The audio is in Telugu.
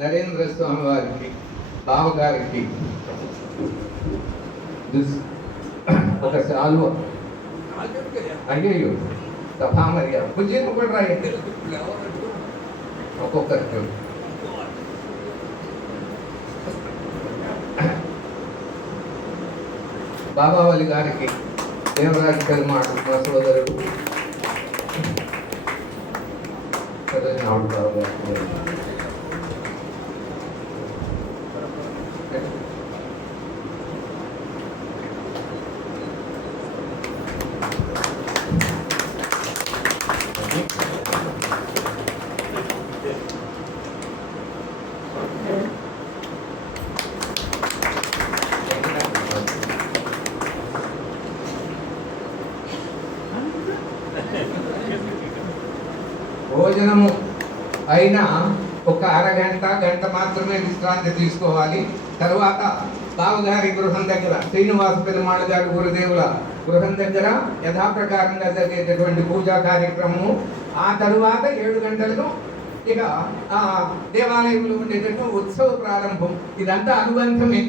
నరేంద్ర స్వామి వారికి బావగారికి ఒక శాలువ. అయ్యయ్యో సభా మర్యాద పూజను కూడా రాయండి ఒక్కొక్కరికి. బాబావళి గారికి దేవరాజు పెరుమాడు మా సోదరుడు చదివినాడు బాబు. భోజనము అయినా ఒక అరగంట గంట మాత్రమే విశ్రాంతి తీసుకోవాలి. తర్వాత బావగారి గృహం దగ్గర శ్రీనివాస పెరుమాళ గారి గురుదేవుల గృహం దగ్గర యథాప్రకారంగా జరిగేటటువంటి పూజా కార్యక్రమము. ఆ తరువాత 7 గంటలకు ఇక దేవాలయంలో ఉండేటటువంటి ఉత్సవ ప్రారంభం. ఇదంతా అనుబంధమే.